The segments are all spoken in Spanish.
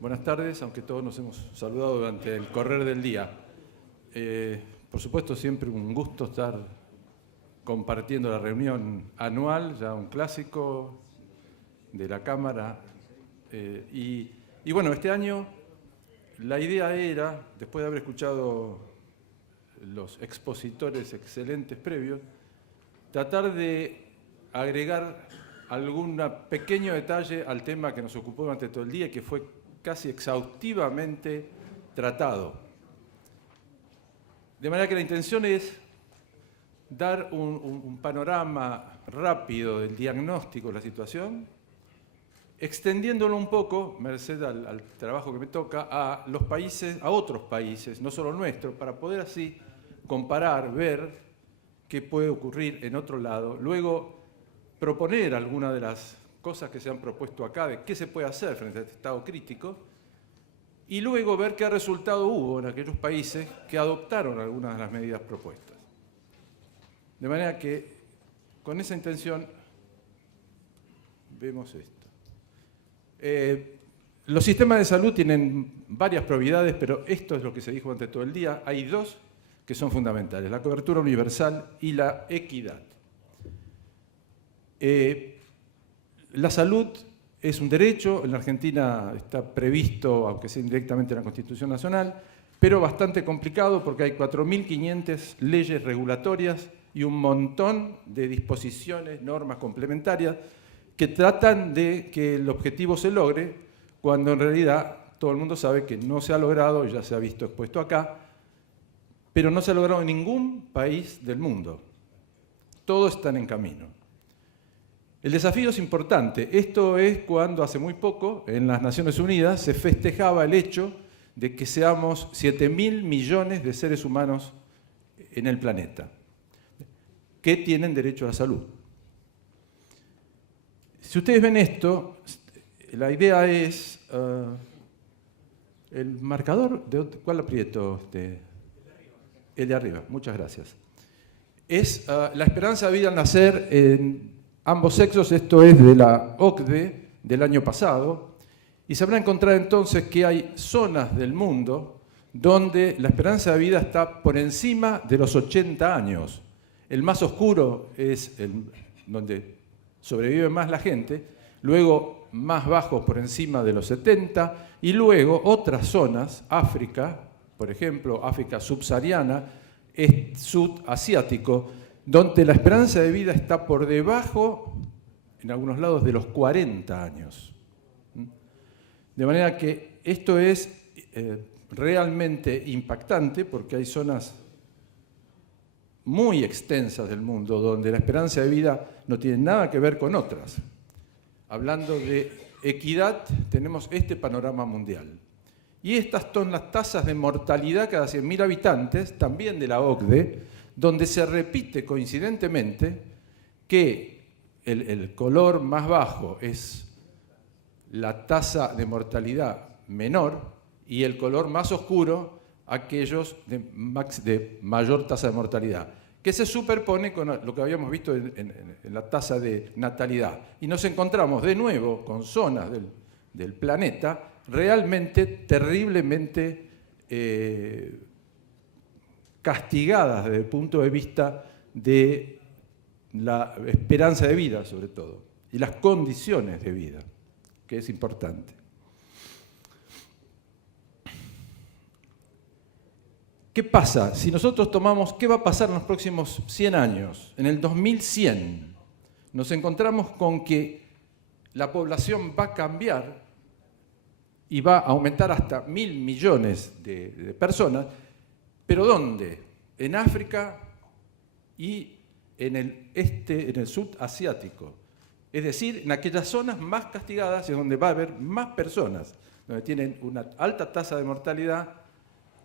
Buenas tardes, aunque todos nos hemos saludado durante el correr del día. Por supuesto, siempre un gusto estar compartiendo la reunión anual, ya un clásico de la Cámara. Y bueno, este año la idea era, después de haber escuchado los expositores excelentes previos, tratar de agregar algún pequeño detalle al tema que nos ocupó durante todo el día y que fue casi exhaustivamente tratado. De manera que la intención es dar un panorama rápido del diagnóstico de la situación, extendiéndolo un poco, merced al trabajo que me toca, a los países, a otros países, no solo nuestros, para poder así comparar, ver qué puede ocurrir en otro lado. Luego, proponer algunas de las cosas que se han propuesto acá, de qué se puede hacer frente a este estado crítico, y luego ver qué resultado hubo en aquellos países que adoptaron algunas de las medidas propuestas. De manera que, con esa intención, vemos esto. Los sistemas de salud tienen varias probidades, pero esto es lo que se dijo durante todo el día. Hay dos que son fundamentales: la cobertura universal y la equidad. La salud es un derecho, en la Argentina está previsto, aunque sea indirectamente en la Constitución Nacional, pero bastante complicado porque hay 4.500 leyes regulatorias y un montón de disposiciones, normas complementarias que tratan de que el objetivo se logre, cuando en realidad todo el mundo sabe que no se ha logrado, ya se ha visto expuesto acá, pero no se ha logrado en ningún país del mundo. Todos están en camino. El desafío es importante. Esto es cuando hace muy poco en las Naciones Unidas se festejaba el hecho de que seamos 7.000 millones de seres humanos en el planeta que tienen derecho a la salud. Si ustedes ven esto, la idea es el marcador, ¿cuál aprieto? El de arriba, muchas gracias. Es la esperanza de vida al nacer en ambos sexos. Esto es de la OCDE del año pasado, y se habrá encontrado entonces que hay zonas del mundo donde la esperanza de vida está por encima de los 80 años. El más oscuro es donde sobrevive más la gente, luego más bajos por encima de los 70, y luego otras zonas, África, por ejemplo, África subsahariana, sudasiático, donde la esperanza de vida está por debajo, en algunos lados, de los 40 años. De manera que esto es realmente impactante, porque hay zonas muy extensas del mundo donde la esperanza de vida no tiene nada que ver con otras. Hablando de equidad, tenemos este panorama mundial. Y estas son las tasas de mortalidad cada 100.000 habitantes, también de la OCDE, donde se repite coincidentemente que el color más bajo es la tasa de mortalidad menor y el color más oscuro aquellos de mayor tasa de mortalidad, que se superpone con lo que habíamos visto en la tasa de natalidad. Y nos encontramos de nuevo con zonas del planeta realmente terriblemente castigadas desde el punto de vista de la esperanza de vida, sobre todo, y las condiciones de vida, que es importante. ¿Qué pasa? Si nosotros tomamos, ¿qué va a pasar en los próximos 100 años? En el 2100 nos encontramos con que la población va a cambiar y va a aumentar hasta 1.000 millones de personas. ¿Pero dónde? En África y en el sud asiático. Es decir, en aquellas zonas más castigadas es donde va a haber más personas, donde tienen una alta tasa de mortalidad,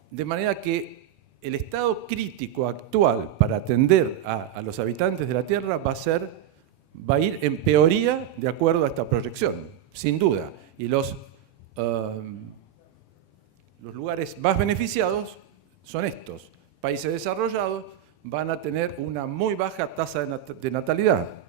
de manera que el estado crítico actual para atender a los habitantes de la Tierra va a ir en peoría de acuerdo a esta proyección, sin duda. Y los lugares más beneficiados son estos. Países desarrollados van a tener una muy baja tasa de natalidad.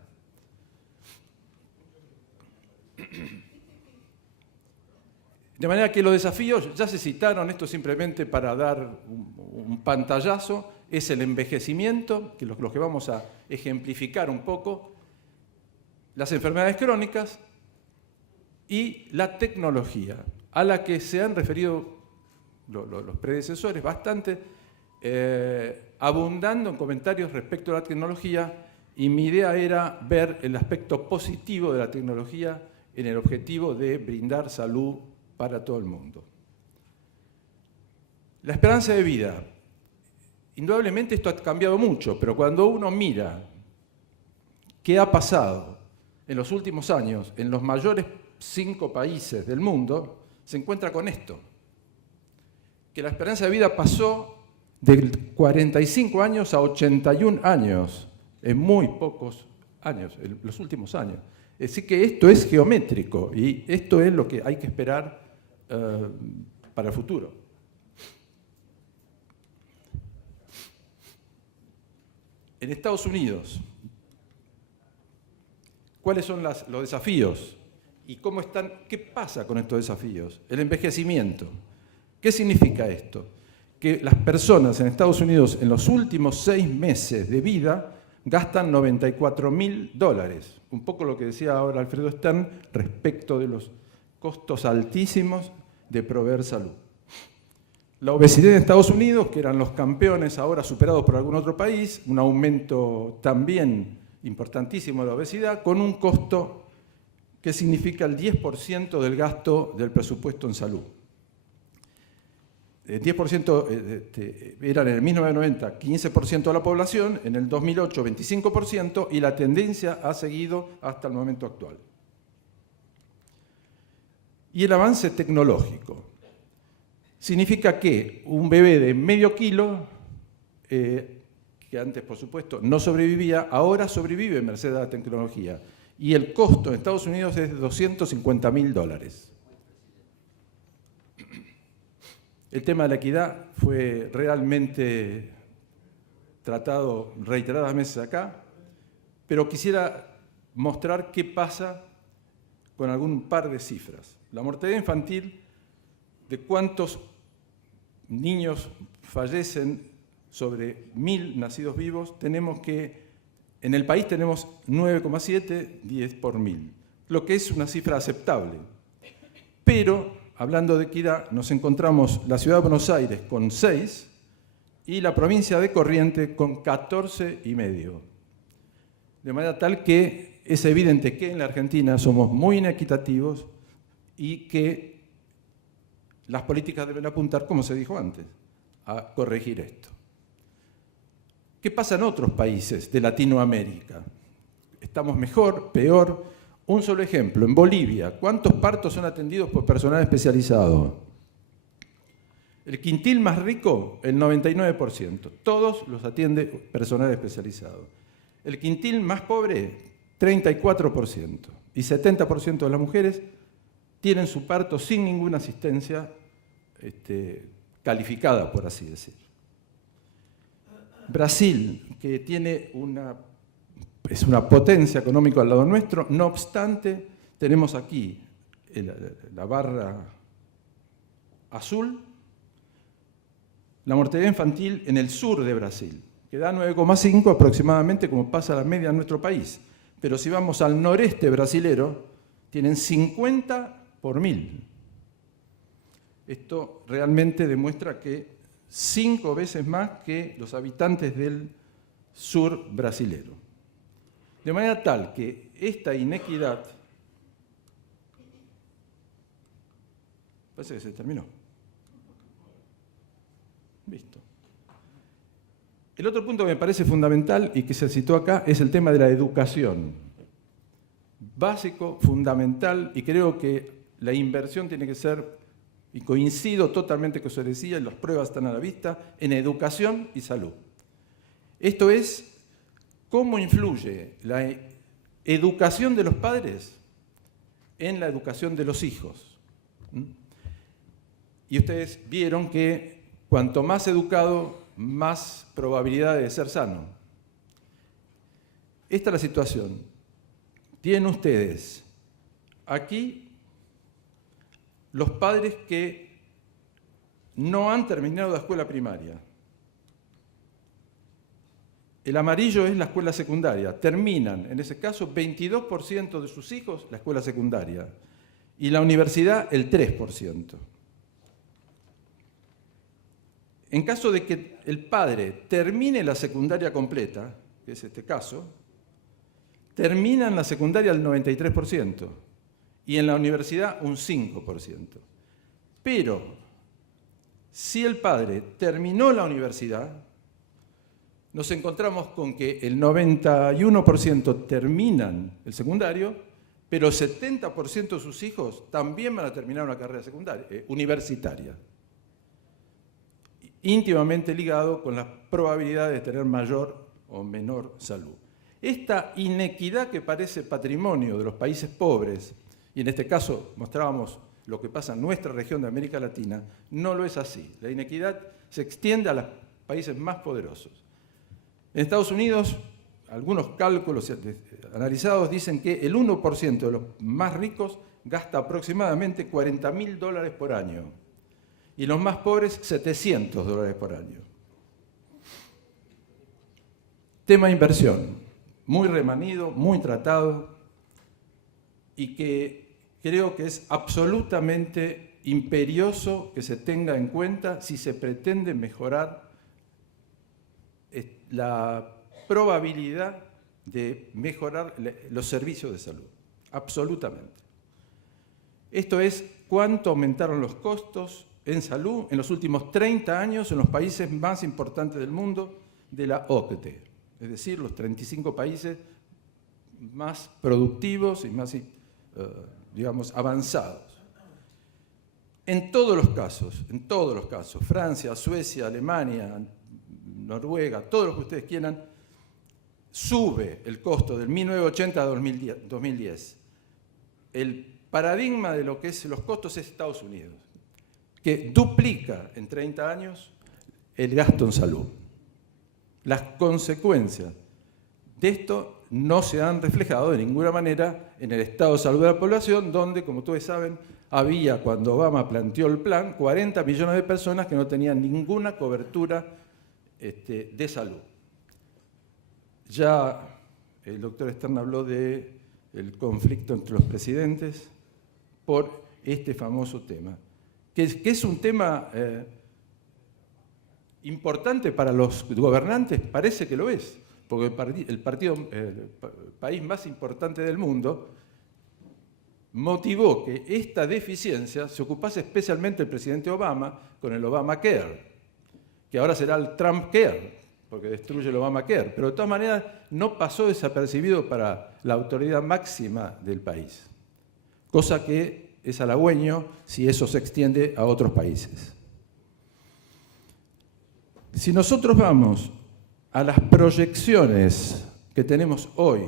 De manera que los desafíos ya se citaron, esto simplemente para dar un pantallazo, es el envejecimiento, que los que vamos a ejemplificar un poco, las enfermedades crónicas y la tecnología, a la que se han referido los predecesores bastante, abundando en comentarios respecto a la tecnología, y mi idea era ver el aspecto positivo de la tecnología en el objetivo de brindar salud para todo el mundo. La esperanza de vida. Indudablemente esto ha cambiado mucho, pero cuando uno mira qué ha pasado en los últimos años en los mayores 5 países del mundo, se encuentra con esto, que la esperanza de vida pasó de 45 años a 81 años, en muy pocos años, en los últimos años. Es decir, que esto es geométrico y esto es lo que hay que esperar para el futuro. En Estados Unidos, ¿cuáles son los desafíos? ¿Y cómo están? ¿Qué pasa con estos desafíos? El envejecimiento. ¿Qué significa esto? Que las personas en Estados Unidos en los últimos 6 meses de vida gastan $94.000, un poco lo que decía ahora Alfredo Stern respecto de los costos altísimos de proveer salud. La obesidad en Estados Unidos, que eran los campeones ahora superados por algún otro país, un aumento también importantísimo de la obesidad, con un costo que significa el 10% del gasto del presupuesto en salud. El 10% eran en el 1990 15% de la población, en el 2008 25%, y la tendencia ha seguido hasta el momento actual. Y el avance tecnológico. Significa que un bebé de medio kilo, que antes por supuesto no sobrevivía, ahora sobrevive merced a la tecnología. Y el costo en Estados Unidos es de $250.000. El tema de la equidad fue realmente tratado reiteradas veces acá, pero quisiera mostrar qué pasa con algún par de cifras. La mortalidad infantil, de cuántos niños fallecen sobre 1.000 nacidos vivos, tenemos que, en el país tenemos 9,7, 10 por 1.000, lo que es una cifra aceptable. Pero hablando de equidad, nos encontramos la ciudad de Buenos Aires con 6 y la provincia de Corrientes con 14,5. De manera tal que es evidente que en la Argentina somos muy inequitativos y que las políticas deben apuntar, como se dijo antes, a corregir esto. ¿Qué pasa en otros países de Latinoamérica? ¿Estamos mejor, peor? Un solo ejemplo, en Bolivia, ¿cuántos partos son atendidos por personal especializado? El quintil más rico, el 99%. Todos los atiende personal especializado. El quintil más pobre, 34%. Y 70% de las mujeres tienen su parto sin ninguna asistencia calificada, por así decirlo. Brasil, que tiene es una potencia económica al lado nuestro, no obstante, tenemos aquí la barra azul, la mortalidad infantil en el sur de Brasil, que da 9,5 aproximadamente, como pasa la media en nuestro país. Pero si vamos al noreste brasilero, tienen 50 por 1.000. Esto realmente demuestra que 5 veces más que los habitantes del sur brasilero. De manera tal que esta inequidad, parece que se terminó. Listo. El otro punto que me parece fundamental y que se citó acá es el tema de la educación. Básico, fundamental, y creo que la inversión tiene que ser, y coincido totalmente con lo que se decía, y las pruebas están a la vista, en educación y salud. Esto es cómo influye la educación de los padres en la educación de los hijos. Y ustedes vieron que cuanto más educado, más probabilidad de ser sano. Esta es la situación. Tienen ustedes aquí los padres que no han terminado la escuela primaria. El amarillo es la escuela secundaria. Terminan, en ese caso, 22% de sus hijos la escuela secundaria. Y la universidad, el 3%. En caso de que el padre termine la secundaria completa, que es este caso, termina en la secundaria el 93% y en la universidad un 5%. Pero si el padre terminó la universidad, nos encontramos con que el 91% terminan el secundario, pero el 70% de sus hijos también van a terminar una carrera secundaria, universitaria, íntimamente ligado con las probabilidades de tener mayor o menor salud. Esta inequidad que parece patrimonio de los países pobres, y en este caso mostrábamos lo que pasa en nuestra región de América Latina, no lo es así. La inequidad se extiende a los países más poderosos. En Estados Unidos, algunos cálculos analizados dicen que el 1% de los más ricos gasta aproximadamente $40.000 por año y los más pobres $700 por año. Tema inversión, muy remanido, muy tratado y que creo que es absolutamente imperioso que se tenga en cuenta si se pretende mejorar la probabilidad de mejorar los servicios de salud. Absolutamente. Esto es cuánto aumentaron los costos en salud en los últimos 30 años en los países más importantes del mundo de la OCDE, es decir, los 35 países más productivos y más, digamos, avanzados. En todos los casos, Francia, Suecia, Alemania, Noruega, todo lo que ustedes quieran, sube el costo del 1980 a 2010. El paradigma de lo que es los costos es Estados Unidos, que duplica en 30 años el gasto en salud. Las consecuencias de esto no se han reflejado de ninguna manera en el estado de salud de la población, donde, como ustedes saben, había, cuando Obama planteó el plan, 40 millones de personas que no tenían ninguna cobertura de salud. Ya el doctor Stern habló del conflicto entre los presidentes por este famoso tema, que es un tema importante para los gobernantes, parece que lo es, porque el país más importante del mundo motivó que esta deficiencia se ocupase especialmente el presidente Obama con el Obamacare, que ahora será el Trumpcare, porque destruye el Obamacare, pero de todas maneras no pasó desapercibido para la autoridad máxima del país, cosa que es halagüeño si eso se extiende a otros países. Si nosotros vamos a las proyecciones que tenemos hoy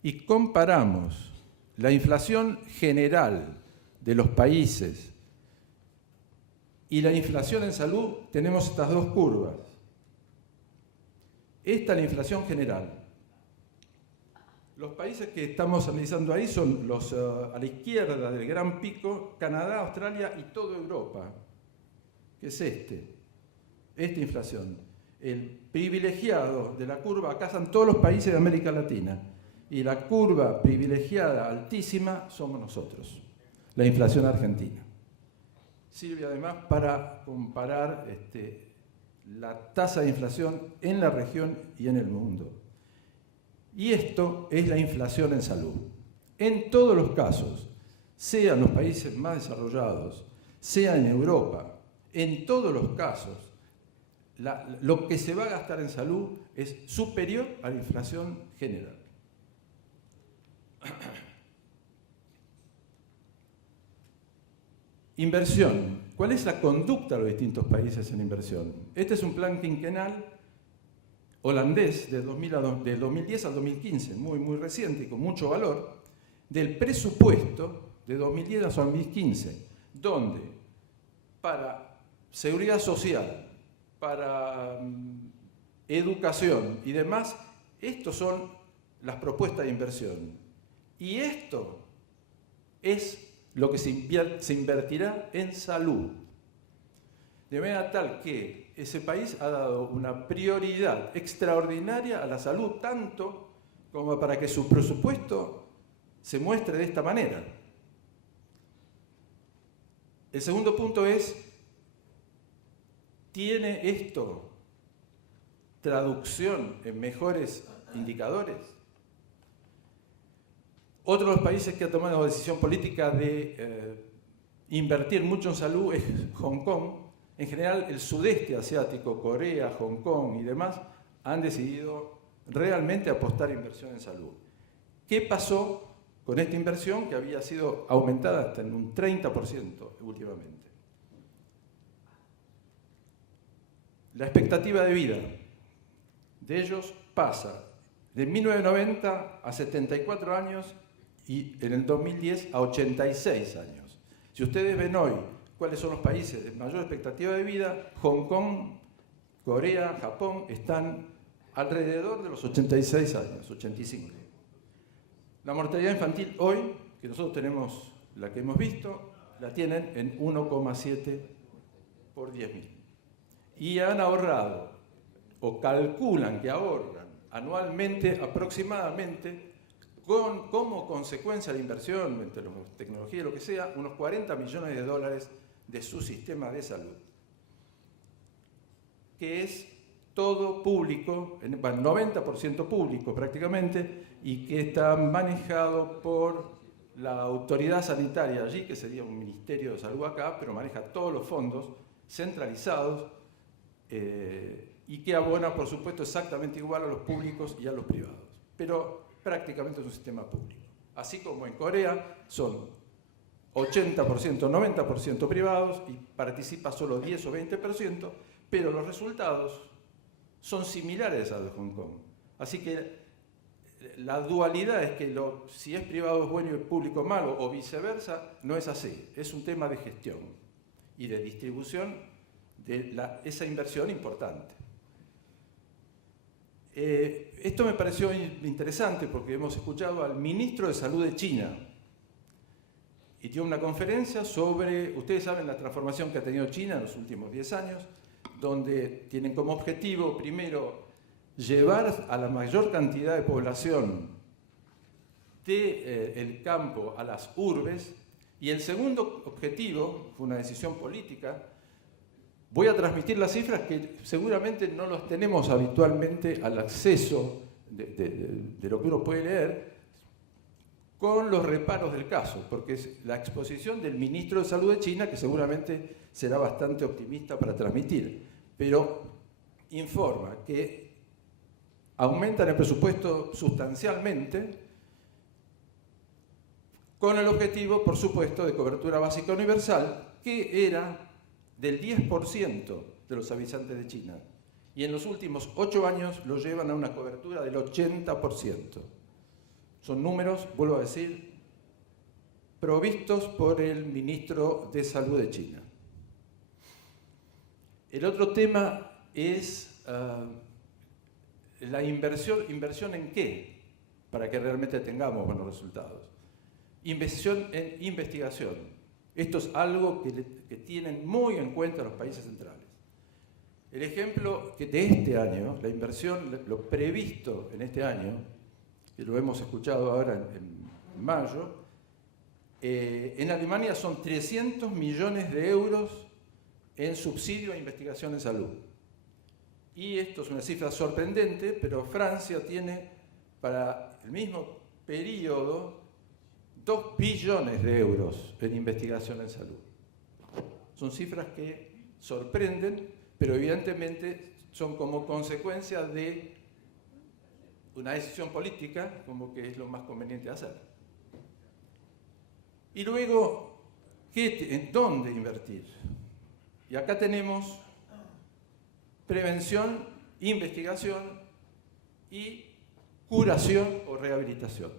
y comparamos la inflación general de los países y la inflación en salud, tenemos estas dos curvas. Esta es la inflación general. Los países que estamos analizando ahí son los a la izquierda del gran pico, Canadá, Australia y toda Europa, que es esta inflación. El privilegiado de la curva, acá están todos los países de América Latina, y la curva privilegiada altísima somos nosotros, la inflación argentina. Sirve además para comparar la tasa de inflación en la región y en el mundo. Y esto es la inflación en salud. En todos los casos, sea en los países más desarrollados, sea en Europa, en todos los casos, lo que se va a gastar en salud es superior a la inflación general. Inversión. ¿Cuál es la conducta de los distintos países en inversión? Este es un plan quinquenal holandés de 2010 al 2015, muy reciente y con mucho valor, del presupuesto de 2010 a 2015, donde para seguridad social, para educación y demás, estos son las propuestas de inversión. Y esto es lo que se invertirá en salud. De manera tal que ese país ha dado una prioridad extraordinaria a la salud, tanto como para que su presupuesto se muestre de esta manera. El segundo punto es, ¿tiene esto traducción en mejores indicadores? Otro de los países que ha tomado la decisión política de invertir mucho en salud es Hong Kong. En general, el sudeste asiático, Corea, Hong Kong y demás, han decidido realmente apostar a inversión en salud. ¿Qué pasó con esta inversión que había sido aumentada hasta en un 30% últimamente? La expectativa de vida de ellos pasa de 1990 a 74 años y en el 2010 a 86 años. Si ustedes ven hoy cuáles son los países de mayor expectativa de vida, Hong Kong, Corea, Japón están alrededor de los 86 años, 85. La mortalidad infantil hoy, que nosotros tenemos la que hemos visto, la tienen en 1,7 por 10.000. Y han ahorrado, o calculan que ahorran anualmente aproximadamente, como consecuencia de la inversión entre tecnología y lo que sea, unos 40 millones de dólares de su sistema de salud, que es todo público, 90% público prácticamente, y que está manejado por la autoridad sanitaria allí, que sería un ministerio de salud acá, pero maneja todos los fondos centralizados y que abona, por supuesto, exactamente igual a los públicos y a los privados. Pero prácticamente es un sistema público. Así como en Corea son 80%, 90% privados y participa solo 10 o 20%, pero los resultados son similares a los de Hong Kong. Así que la dualidad es que si es privado es bueno y público malo, o viceversa, no es así. Es un tema de gestión y de distribución de esa inversión importante. Esto me pareció interesante porque hemos escuchado al ministro de Salud de China y dio una conferencia sobre, ustedes saben la transformación que ha tenido China en los últimos 10 años, donde tienen como objetivo, primero, llevar a la mayor cantidad de población del campo a las urbes, y el segundo objetivo, fue una decisión política, voy a transmitir las cifras que seguramente no las tenemos habitualmente al acceso de lo que uno puede leer, con los reparos del caso, porque es la exposición del ministro de Salud de China, que seguramente será bastante optimista para transmitir, pero informa que aumentan el presupuesto sustancialmente con el objetivo, por supuesto, de cobertura básica universal, que era del 10% de los habitantes de China. Y en los últimos 8 años lo llevan a una cobertura del 80%. Son números, vuelvo a decir, provistos por el ministro de Salud de China. El otro tema es la inversión. ¿Inversión en qué? Para que realmente tengamos buenos resultados. Inversión en investigación. Esto es algo que tienen muy en cuenta los países centrales. El ejemplo de este año, la inversión, lo previsto en este año, que lo hemos escuchado ahora en mayo, en Alemania son 300 millones de euros en subsidio a investigación en salud. Y esto es una cifra sorprendente, pero Francia tiene para el mismo periodo 2 billones de euros en investigación en salud. Son cifras que sorprenden, pero evidentemente son como consecuencia de una decisión política, como que es lo más conveniente hacer. Y luego, ¿en dónde invertir? Y acá tenemos prevención, investigación y curación o rehabilitación.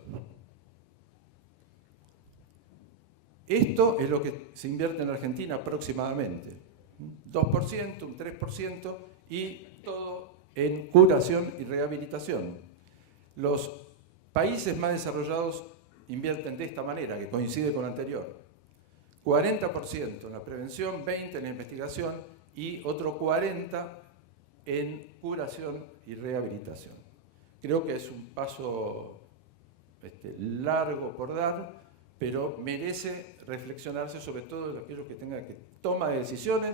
Esto es lo que se invierte en Argentina aproximadamente. 2%, un 3% y todo en curación y rehabilitación. Los países más desarrollados invierten de esta manera, que coincide con lo anterior. 40% en la prevención, 20% en la investigación y otro 40% en curación y rehabilitación. Creo que es un paso largo por dar, pero merece reflexionarse sobre todo de aquellos que tengan que tomar decisiones,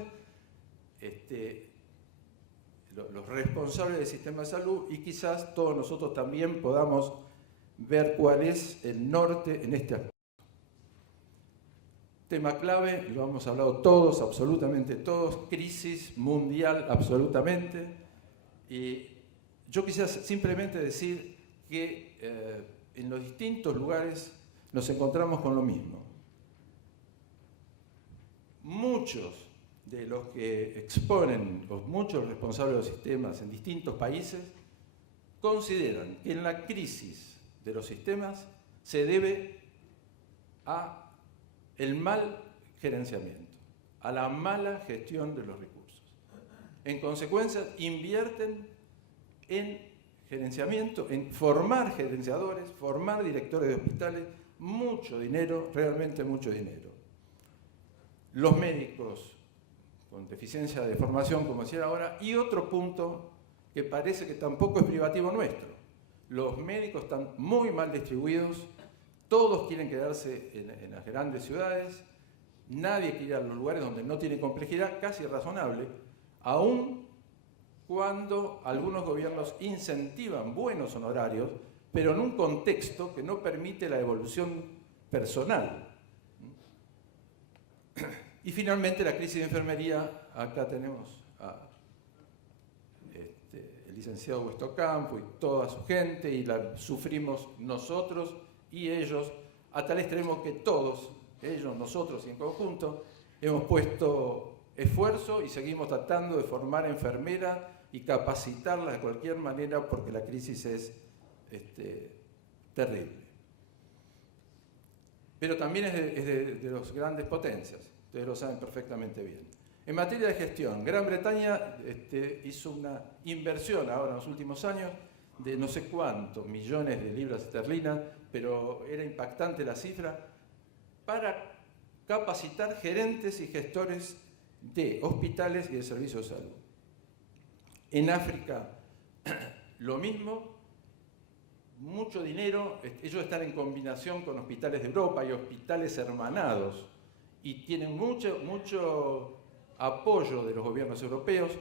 los responsables del sistema de salud, y quizás todos nosotros también podamos ver cuál es el norte en este aspecto. Tema clave, lo hemos hablado todos, absolutamente todos, crisis mundial absolutamente. Y yo quisiera simplemente decir que en los distintos lugares nos encontramos con lo mismo. Muchos de los que exponen, o muchos responsables de los sistemas en distintos países, consideran que en la crisis de los sistemas se debe a el mal gerenciamiento, a la mala gestión de los recursos. En consecuencia, invierten en gerenciamiento, en formar gerenciadores, formar directores de hospitales, mucho dinero, realmente mucho dinero. Los médicos con deficiencia de formación, como decía ahora, y otro punto que parece que tampoco es privativo nuestro. Los médicos están muy mal distribuidos, todos quieren quedarse en las grandes ciudades, nadie quiere ir a los lugares donde no tiene complejidad, casi razonable, aun cuando algunos gobiernos incentivan buenos honorarios, pero en un contexto que no permite la evolución personal. Y finalmente la crisis de enfermería, acá tenemos el licenciado Huestocampo y toda su gente, y la sufrimos nosotros y ellos, a tal extremo que todos, ellos, nosotros y en conjunto, hemos puesto esfuerzo y seguimos tratando de formar enfermeras y capacitarlas de cualquier manera porque la crisis es terrible. Pero también es de las grandes potencias, ustedes lo saben perfectamente bien. En materia de gestión, Gran Bretaña hizo una inversión ahora en los últimos años de no sé cuántos millones de libras esterlinas, pero era impactante la cifra, para capacitar gerentes y gestores de hospitales y de servicios de salud. En África, lo mismo, mucho dinero, ellos están en combinación con hospitales de Europa y hospitales hermanados, y tienen mucho apoyo de los gobiernos europeos,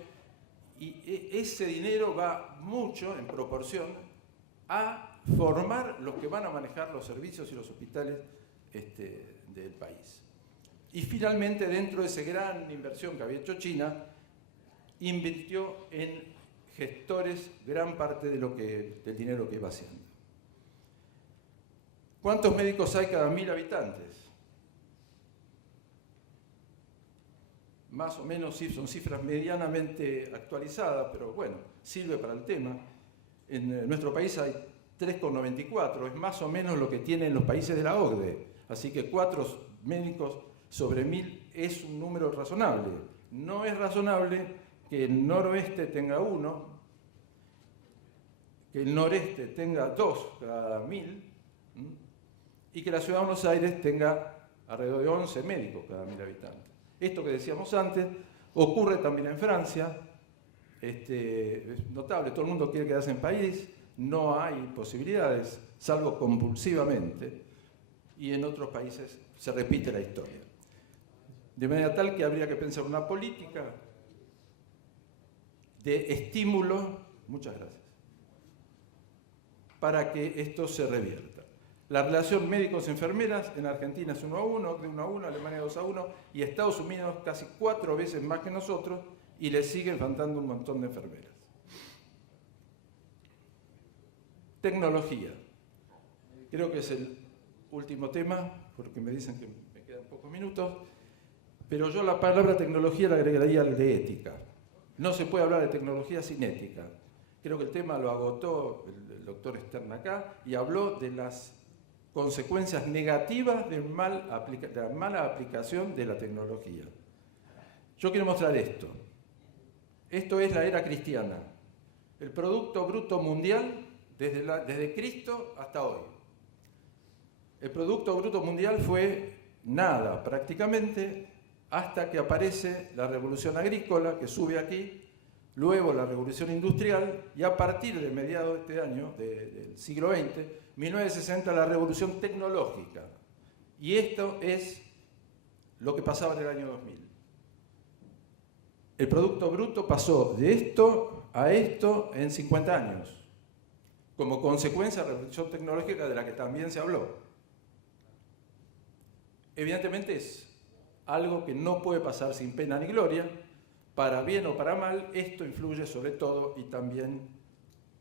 y ese dinero va mucho, en proporción, a formar los que van a manejar los servicios y los hospitales del país. Y finalmente, dentro de esa gran inversión que había hecho China, invirtió en gestores gran parte del dinero que iba haciendo. ¿Cuántos médicos hay cada 1000 habitantes? Más o menos sí, son cifras medianamente actualizadas, pero bueno, sirve para el tema. En nuestro país hay 3,94, es más o menos lo que tienen los países de la OCDE. Así que 4 médicos sobre 1000 es un número razonable. No es razonable que el noroeste tenga 1, que el noreste tenga 2 cada 1000, y que la ciudad de Buenos Aires tenga alrededor de 11 médicos cada 1000 habitantes. Esto que decíamos antes ocurre también en Francia, es notable, todo el mundo quiere quedarse en país, no hay posibilidades, salvo compulsivamente, y en otros países se repite la historia. De manera tal que habría que pensar una política de estímulo, muchas gracias, para que esto se revierta. La relación médicos-enfermeras en Argentina es 1:1, de 1:1, Alemania 2:1, y Estados Unidos casi 4 veces más que nosotros, y le siguen faltando un montón de enfermeras. Tecnología. Creo que es el último tema, porque me dicen que me quedan pocos minutos, pero yo la palabra tecnología le agregaría al de ética. No se puede hablar de tecnología sin ética. Creo que el tema lo agotó el doctor Stern acá, y habló de las consecuencias negativas de la mala aplicación de la tecnología. Yo quiero mostrar esto. Esto es la era cristiana. El Producto Bruto Mundial desde Cristo hasta hoy. El Producto Bruto Mundial fue nada prácticamente, hasta que aparece la revolución agrícola, que sube aquí, luego la revolución industrial, y a partir de mediados de este año, del siglo XX, 1960, la revolución tecnológica. Y esto es lo que pasaba en el año 2000. El Producto Bruto pasó de esto a esto en 50 años, como consecuencia de la revolución tecnológica de la que también se habló. Evidentemente es algo que no puede pasar sin pena ni gloria. Para bien o para mal, esto influye sobre todo y también,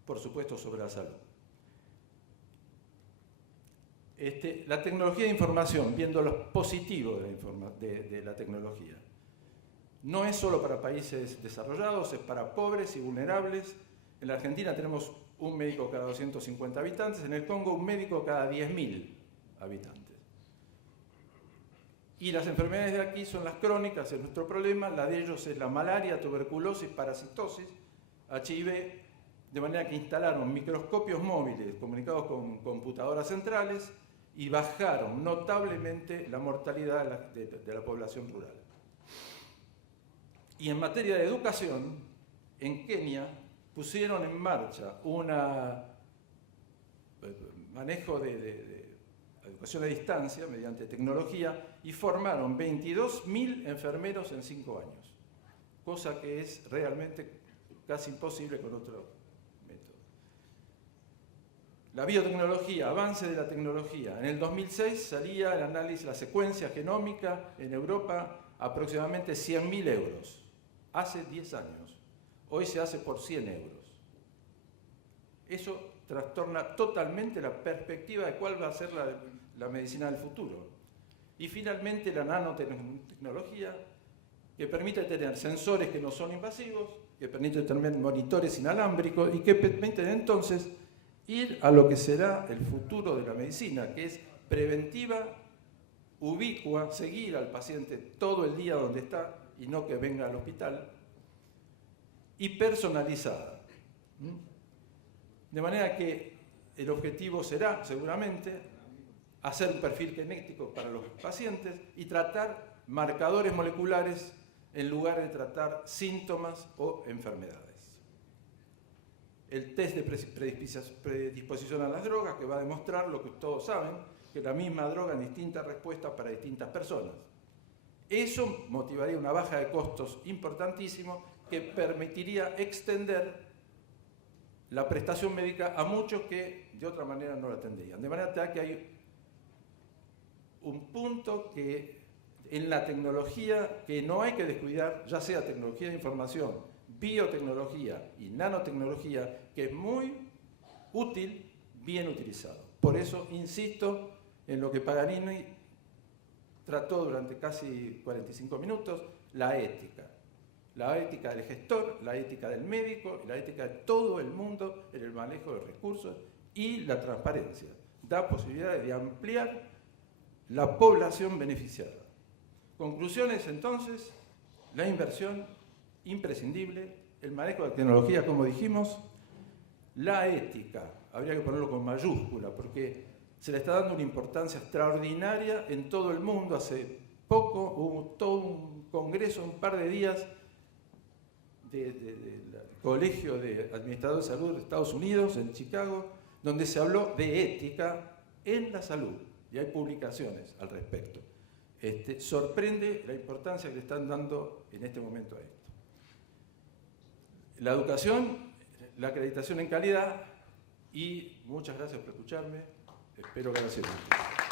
por supuesto, sobre la salud. La tecnología de información, viendo los positivos de la tecnología, no es solo para países desarrollados, es para pobres y vulnerables. En la Argentina tenemos un médico cada 250 habitantes, en el Congo un médico cada 10.000 habitantes. Y las enfermedades de aquí son las crónicas, es nuestro problema. La de ellos es la malaria, tuberculosis, parasitosis, HIV, de manera que instalaron microscopios móviles comunicados con computadoras centrales y bajaron notablemente la mortalidad de la población rural. Y en materia de educación, en Kenia pusieron en marcha un manejo de educación a distancia mediante tecnología y formaron 22.000 enfermeros en 5 años, cosa que es realmente casi imposible con otro método. La biotecnología, avance de la tecnología. En el 2006 salía el análisis, la secuencia genómica en Europa aproximadamente 100.000 euros, hace 10 años. Hoy se hace por 100 euros. Eso trastorna totalmente la perspectiva de cuál va a ser la medicina del futuro. Y finalmente la nanotecnología, que permite tener sensores que no son invasivos, que permite tener monitores inalámbricos y que permiten entonces ir a lo que será el futuro de la medicina, que es preventiva, ubicua, seguir al paciente todo el día donde está y no que venga al hospital, y personalizada. De manera que el objetivo será, seguramente, hacer un perfil genético para los pacientes y tratar marcadores moleculares en lugar de tratar síntomas o enfermedades. El test de predisposición a las drogas, que va a demostrar lo que todos saben, que la misma droga en distintas respuestas para distintas personas. Eso motivaría una baja de costos importantísimo que permitiría extender la prestación médica a muchos que de otra manera no la tendrían. De manera tal que hay un punto que en la tecnología que no hay que descuidar, ya sea tecnología de información, biotecnología y nanotecnología, que es muy útil, bien utilizado. Por eso insisto en lo que Paganini trató durante casi 45 minutos, la ética. La ética del gestor, la ética del médico, la ética de todo el mundo en el manejo de recursos y la transparencia. Da posibilidades de ampliar la población beneficiada. Conclusiones, entonces: la inversión imprescindible, el manejo de tecnología, como dijimos, la ética, habría que ponerlo con mayúscula, porque se le está dando una importancia extraordinaria en todo el mundo. Hace poco hubo todo un congreso, un par de días, del Colegio de Administradores de Salud de Estados Unidos, en Chicago, donde se habló de ética en la salud, y hay publicaciones al respecto. Sorprende la importancia que le están dando en este momento a esto. La educación, la acreditación en calidad, y muchas gracias por escucharme, espero que haya sido útil.